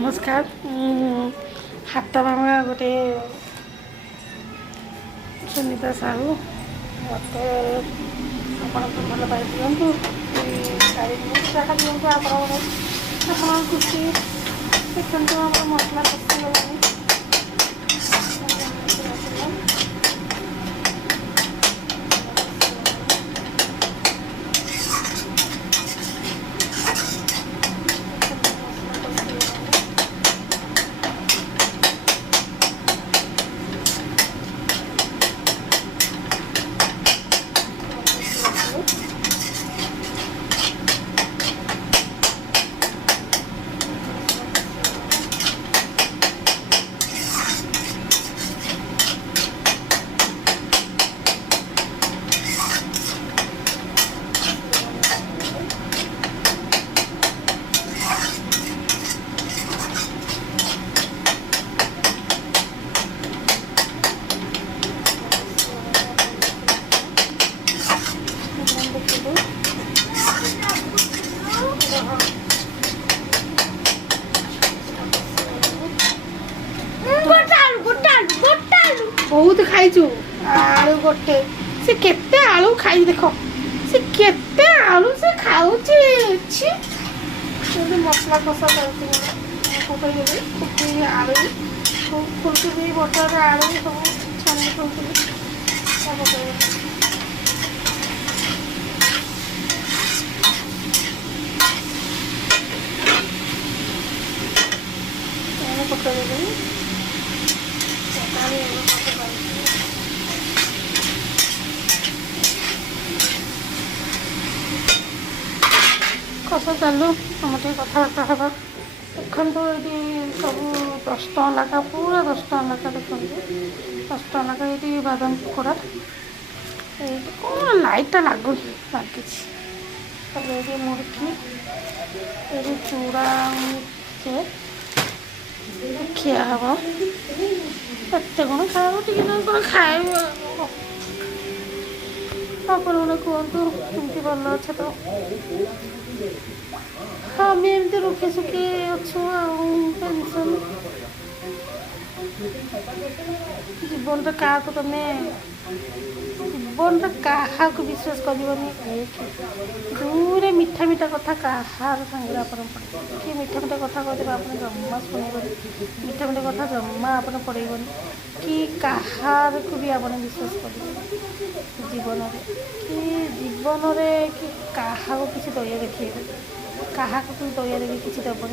नमस्कार हाथ भांगा गोटे सुनीता साहू मत आप भल पाई दिंतु जहाँ दिंतु आप खुशी देखते मसला कषि गलानी बहुत खाइचु आलू गोटे से केते आलू खाई देख से केते आलू से खाऊची मसला कषा कर आलू फुलकोबी बटर आलू सब छानी फुलकोबी पकड़ कषा चालू आम कथबार्ता हाँ देखो ये सब 10 टका लगा पूरा 10 टका लगा देखते 10 टका लगा ये बादाम पकोड़ा कौन लाइटा लगुन लगे मुड़की ये चूड़ा खिया हम एत कौन खाए खाए ଆପଣ ମାନେ କୁହନ୍ତୁ କେମିତି ଭଲ ଅଛ ତ ହଁ ଆମେ ଏମିତି ରୋକେ ସୁଖୀ ଅଛୁ ଆଉ ଟେନସନ୍ ଜୀବନରେ କାହାକୁ ତମେ ଜୀବନରେ କାହାକୁ ବିଶ୍ୱାସ କରିବନି ଦୂରେ ମିଠା ମିଠା କଥା କାହାର ସାଙ୍ଗରେ ଆପଣ ପଡ଼େ କିଏ ମିଠା ମିଠା କଥା କହିଦେବେ ଆପଣ ଜମା ଶୁଣିବନି ମିଠା ମିଠା କଥା ଜମା ଆପଣ ପଡ଼େଇବନି कि କାହାକୁ ବି ଆପଣ ବିଶ୍ୱାସ କରିବେନି ଜୀବନରେ କି କାହାକୁ କିଛି ଦୟା ଦେଖେଇବେ କାହାକୁ ଦୟା ଦେବି କିଛି ଦେବନି।